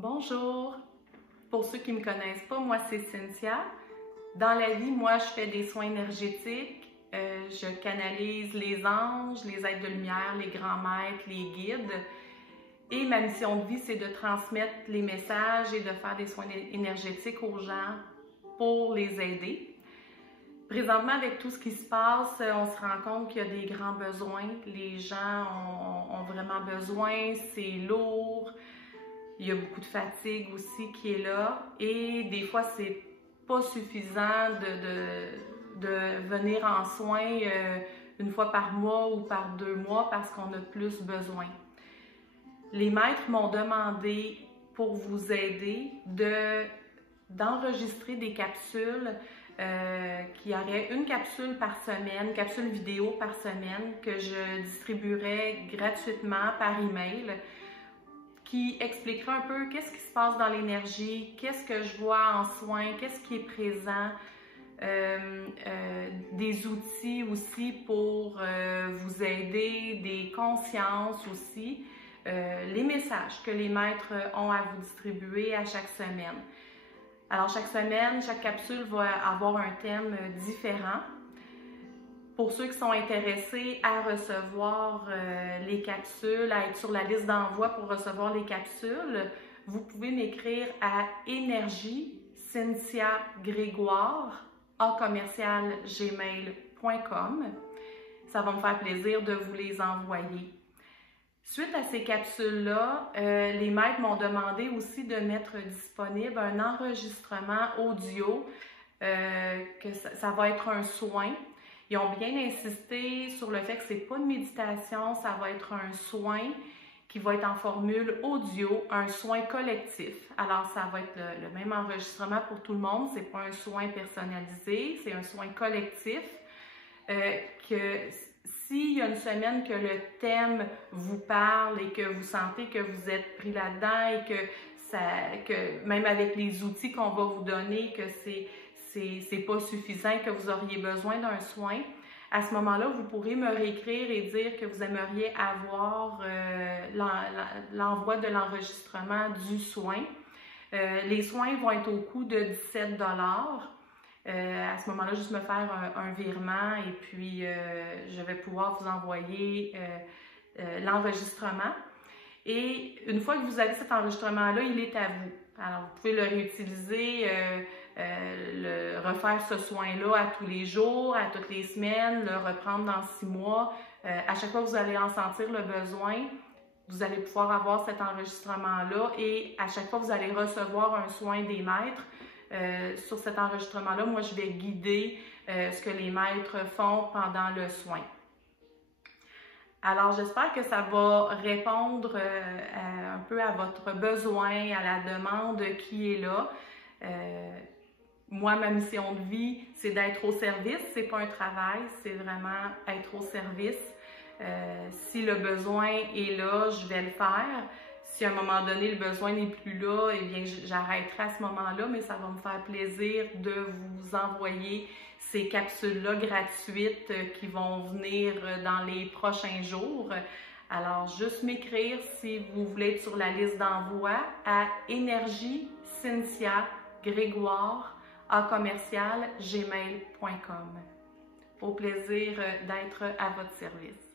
Bonjour! Pour ceux qui ne me connaissent pas, moi c'est Cynthia. Dans la vie, moi je fais des soins énergétiques, je canalise les anges, les êtres de lumière, les grands maîtres, les guides. Et ma mission de vie, c'est de transmettre les messages et de faire des soins énergétiques aux gens pour les aider. Présentement, avec tout ce qui se passe, on se rend compte qu'il y a des grands besoins. Les gens ont vraiment besoin, c'est lourd. Il y a beaucoup de fatigue aussi qui est là. Et des fois, c'est pas suffisant de venir en soins une fois par mois ou par 2 mois parce qu'on a plus besoin. Les maîtres m'ont demandé, pour vous aider, d'enregistrer des capsules, qu'il y aurait une capsule par semaine, capsule vidéo par semaine, que je distribuerais gratuitement par email, qui expliquera un peu qu'est-ce qui se passe dans l'énergie, qu'est-ce que je vois en soins, qu'est-ce qui est présent, des outils aussi pour vous aider, des consciences aussi, les messages que les maîtres ont à vous distribuer à chaque semaine. Alors chaque semaine, chaque capsule va avoir un thème différent. Pour ceux qui sont intéressés à recevoir les capsules, à être sur la liste d'envoi pour recevoir les capsules, vous pouvez m'écrire à energiecynthiagrégoire@gmail.com. Ça va me faire plaisir de vous les envoyer. Suite à ces capsules-là, les maîtres m'ont demandé aussi de mettre disponible un enregistrement audio, que ça va être un soin. Ils ont bien insisté sur le fait que ce n'est pas une méditation, ça va être un soin qui va être en formule audio, un soin collectif. Alors, ça va être le même enregistrement pour tout le monde, ce n'est pas un soin personnalisé, c'est un soin collectif. Que s'il y a une semaine que le thème vous parle et que vous sentez que vous êtes pris là-dedans et que même avec les outils qu'on va vous donner, que c'est pas suffisant, que vous auriez besoin d'un soin, à ce moment-là, vous pourrez me réécrire et dire que vous aimeriez avoir l'envoi de l'enregistrement du soin. Les soins vont être au coût de 17 $. À ce moment-là, juste me faire un virement et puis je vais pouvoir vous envoyer l'enregistrement. Et une fois que vous avez cet enregistrement-là, il est à vous. Alors, vous pouvez le réutiliser, refaire ce soin-là à tous les jours, à toutes les semaines, le reprendre dans 6 mois. À chaque fois que vous allez en sentir le besoin, vous allez pouvoir avoir cet enregistrement-là et à chaque fois que vous allez recevoir un soin des maîtres, sur cet enregistrement-là, moi, je vais guider ce que les maîtres font pendant le soin. Alors, j'espère que ça va répondre un peu à votre besoin, à la demande qui est là. Moi, ma mission de vie, c'est d'être au service. C'est pas un travail, c'est vraiment être au service. Si le besoin est là, je vais le faire. Si à un moment donné, le besoin n'est plus là, eh bien, j'arrêterai à ce moment-là, mais ça va me faire plaisir de vous envoyer ces capsules-là gratuites qui vont venir dans les prochains jours. Alors, juste m'écrire si vous voulez être sur la liste d'envoi à energiecynthiagrégoire@gmail.com. Au plaisir d'être à votre service.